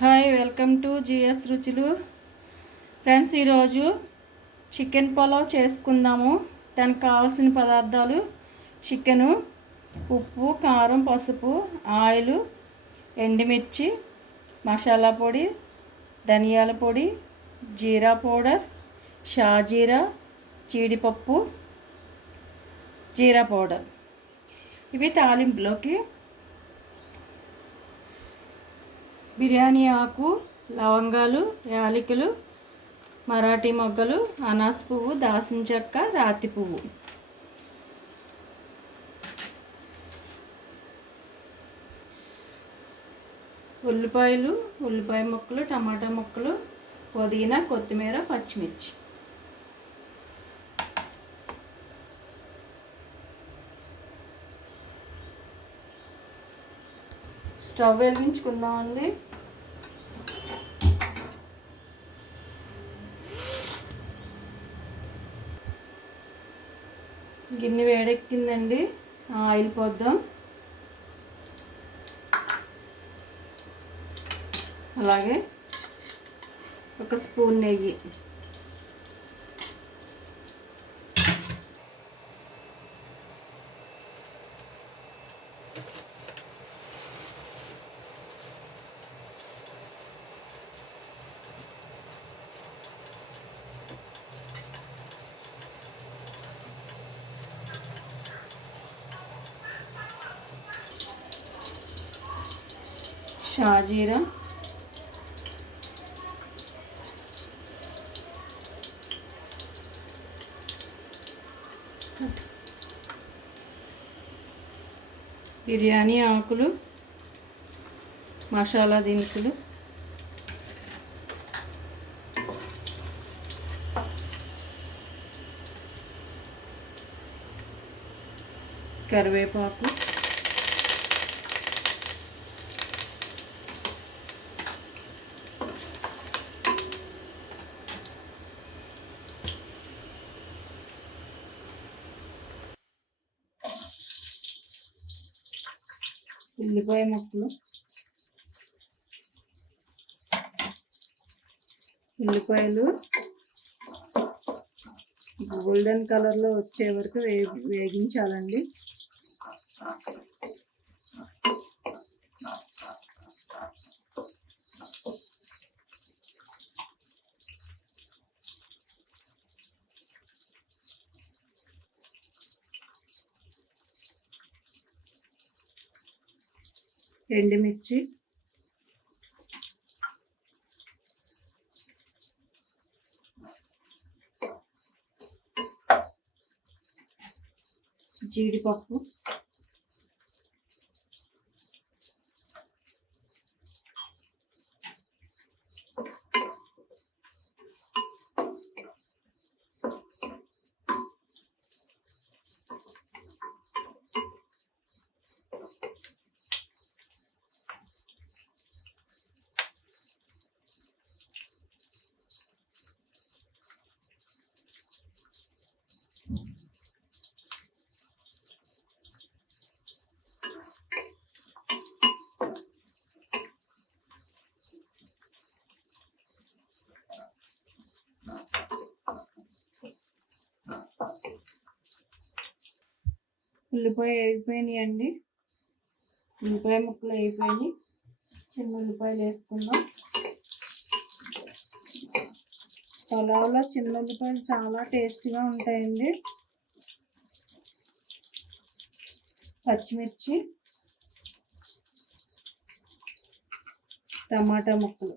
Hi, welcome to GS రుచులు. Friends, ఈరోజు chicken pulao చేసుకుందాము. దానికి కావాల్సిన పదార్థాలు: చికెను, ఉప్పు, కారం, పసుపు, ఆయిల్, ఎండుమిర్చి, మసాలా పొడి, ధనియాల పొడి, జీరా పౌడర్, షాజీరా, జీడిపప్పు, జీరా పౌడర్. ఇవి తాలింపులోకి: బిర్యానీ ఆకు, లవంగాలు, యాలకులు, మరాఠీ మొగ్గలు, అనాస పువ్వు, దాల్చిన చెక్క, రాతి పువ్వు. ఉల్లిపాయలు, ఉల్లిపాయ ముక్కలు, టమాటా ముక్కలు, పుదీనా, కొత్తిమీర, పచ్చిమిర్చి. స్టవ్ వెలిగించుకుందామండి. గిన్నె వేడెక్కిందండి. ఆయిల్ పోద్దాం. అలాగే ఒక స్పూన్ నెయ్యి. షాజీరా, బిర్యానీ ఆకులు, మసాలా దినుసులు, కరివేపాకు, ఉల్లిపాయ ముక్కలు, ఉల్లిపాయలు గోల్డెన్ కలర్లో వచ్చే వరకు వేగించాలండి. ఎండుమిర్చి, జీడిపప్పు, ఉల్లిపాయ వేగిపోయినాయి అండి. ఉల్లిపాయ ముక్కలు వేగిపోయినాయి. చిన్న ఉల్లిపాయలు వేసుకుందాం. పులావ్లో చిన్న ఉల్లిపాయలు చాలా టేస్టీగా ఉంటాయండి. పచ్చిమిర్చి, టమాటా ముక్కలు,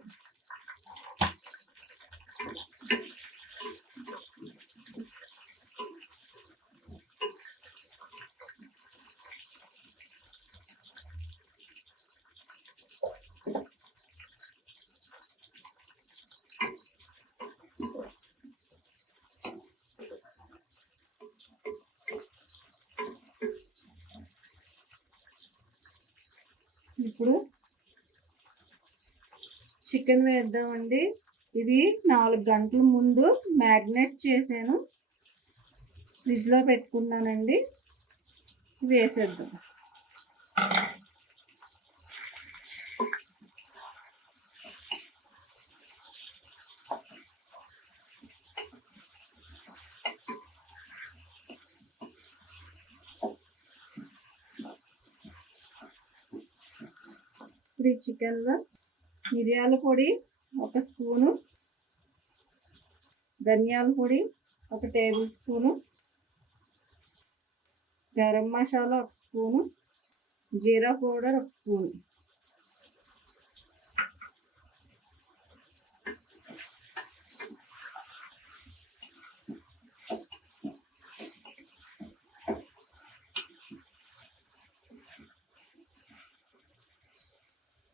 ఇప్పుడు చికెన్ వేద్దామండి. ఇది 4 గంటల ముందు మ్యాగ్నేట్ చేశాను, ఫ్రిడ్జ్లో పెట్టుకున్నానండి. వేసేద్దాం. ఇప్పుడు ఈ చికెన్లో మిరియాల పొడి 1 స్పూను, ధనియాల పొడి 1 tablespoon, garam masala 1 spoon, jeera powder 1 spoon.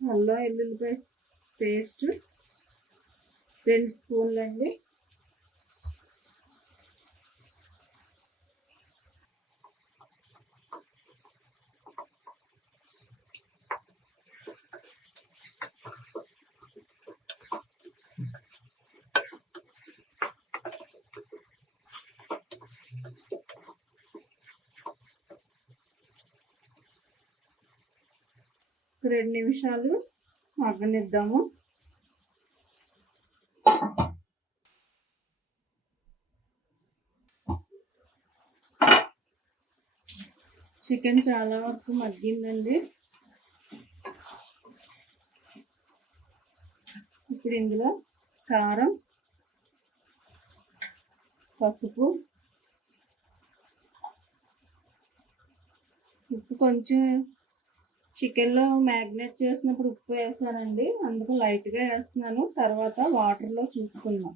అల్లం వెల్లుల్లిపాయ పేస్ట్ 2 స్పూన్లు అండి. ఒక 2 నిమిషాలు మగ్గనిద్దాము. చికెన్ చాలా వరకు మగ్గిందండి. ఇప్పుడు ఇందులో కారం, పసుపు, ఉప్పు కొంచెం చికెన్లో మ్యాగ్నేట్ చేసినప్పుడు ఉప్పు వేసానండి, అందుకు లైట్గా వేస్తున్నాను. తర్వాత వాటర్లో చూసుకుందాం.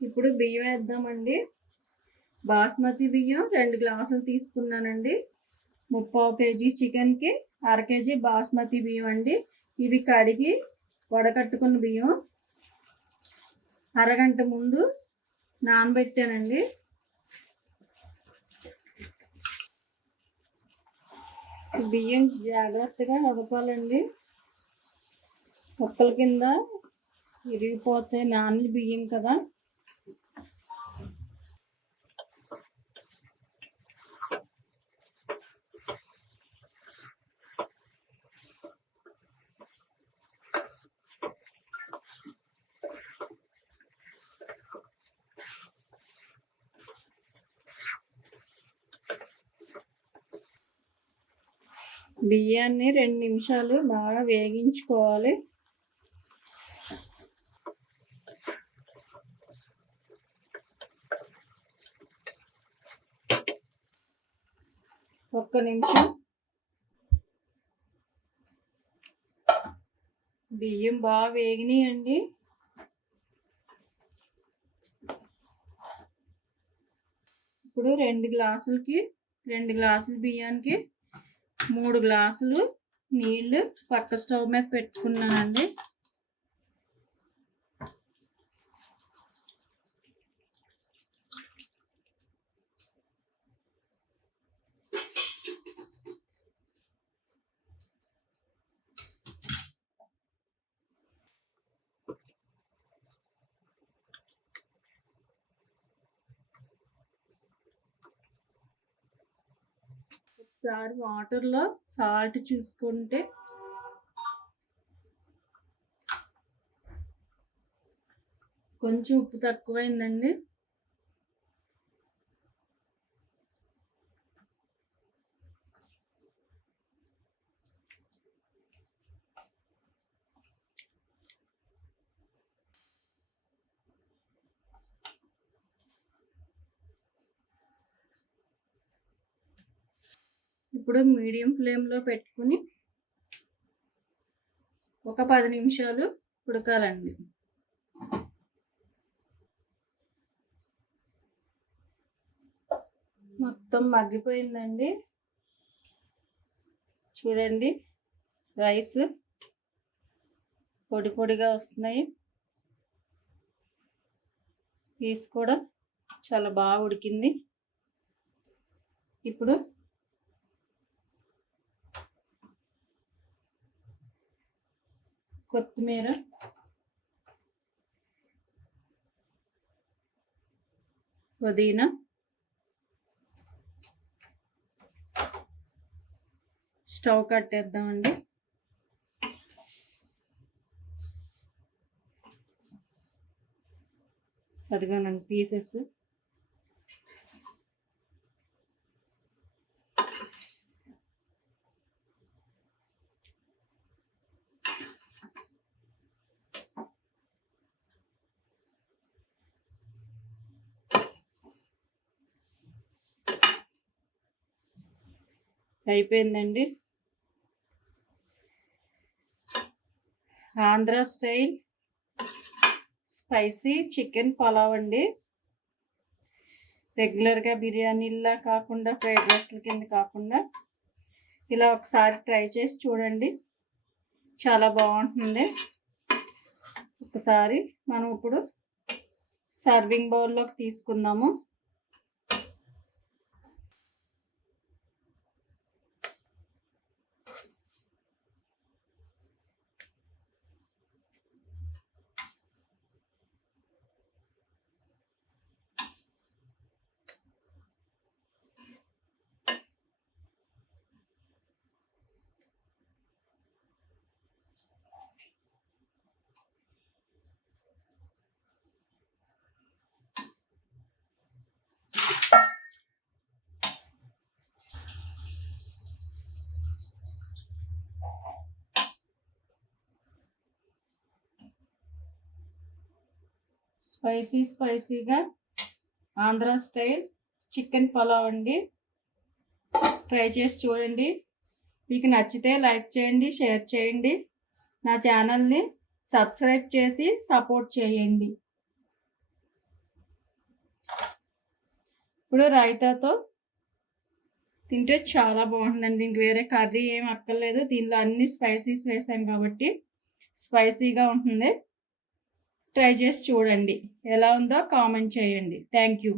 ఇప్పుడు బియ్యం వేద్దామండి. బాస్మతి బియ్యం 2 గ్లాసులు తీసుకున్నానండి. 3/4 కేజీ చికెన్కి 1/2 కేజీ బాస్మతి బియ్యం అండి. ఇవి కడిగి వడకట్టుకున్న బియ్యం అరగంట ముందు నానబెట్టానండి. బియ్యం జాగ్రత్తగా కదపాలండి, ముక్కల కింద విరిగిపోతే నాని బియ్యం కదా. బియ్యాన్ని 2 నిమిషాలు బాగా వేగించుకోవాలి. ఒక్క నిమిషం. బియ్యం బాగా వేగినాయండి. ఇప్పుడు 2 గ్లాసుల బియ్యానికి 3 గ్లాసులు నీళ్ళు పక్క స్టవ్ మీద పెట్టుకున్నానండి. ఒకసారి వాటర్లో సాల్ట్ చూసుకుంటే కొంచెం ఉప్పు తక్కువైందండి. ఇప్పుడు మీడియం ఫ్లేమ్లో పెట్టుకుని ఒక 10 నిమిషాలు ఉడకాలండి. మొత్తం మగ్గిపోయిందండి. చూడండి, రైస్ పొడి పొడిగా వస్తున్నాయి. పీస్ కూడా చాలా బాగా ఉడికింది. ఇప్పుడు కొత్తిమీర, పుదీనా, స్టవ్ కట్టేద్దామండి. అదిగోనండి పీసెస్. అయిపోయిందండి. Andhra style spicy chicken pulao అండి. రెగ్యులర్గా బిర్యానీలా కాకుండా, ఫ్రైడ్ రైస్ల కింద కాకుండా ఇలా ఒకసారి ట్రై చేసి చూడండి, చాలా బాగుంటుంది. ఒకసారి మనం ఇప్పుడు సర్వింగ్ బౌల్లోకి తీసుకుందాము. స్పైసీగా ఆంధ్ర స్టైల్ చికెన్ పలావ్ అండి. ట్రై చేసి చూడండి. మీకు నచ్చితే లైక్ చేయండి, షేర్ చేయండి. నా ఛానల్ని సబ్స్క్రైబ్ చేసి సపోర్ట్ చేయండి. ఇప్పుడు రైతాతో తింటే చాలా బాగుంటుందండి. ఇంక వేరే కర్రీ ఏం అక్కర్లేదు. దీనిలో అన్ని స్పైసీస్ వేసాం కాబట్టి స్పైసీగా ఉంటుంది. ట్రై చేసి చూడండి. ఎలా ఉందో కామెంట్ చేయండి. Thank you.